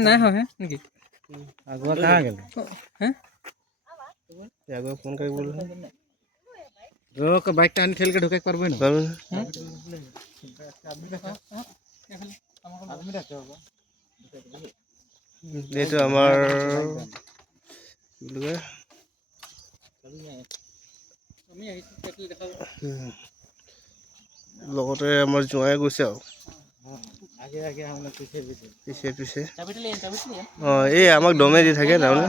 নাই হয় নেকি আগুৱা কাহা গেল হে আগুৱা ফোন কৰি বল ৰোক বাইকটা আনি ঠেলকে ঢুকাই পাৰবে না এইটো আমাৰ লগতে আমাৰ জোঁৱাই গৈছে আৰু পিছে পিছে এই আমাক দমে দি থাকে তাৰমানে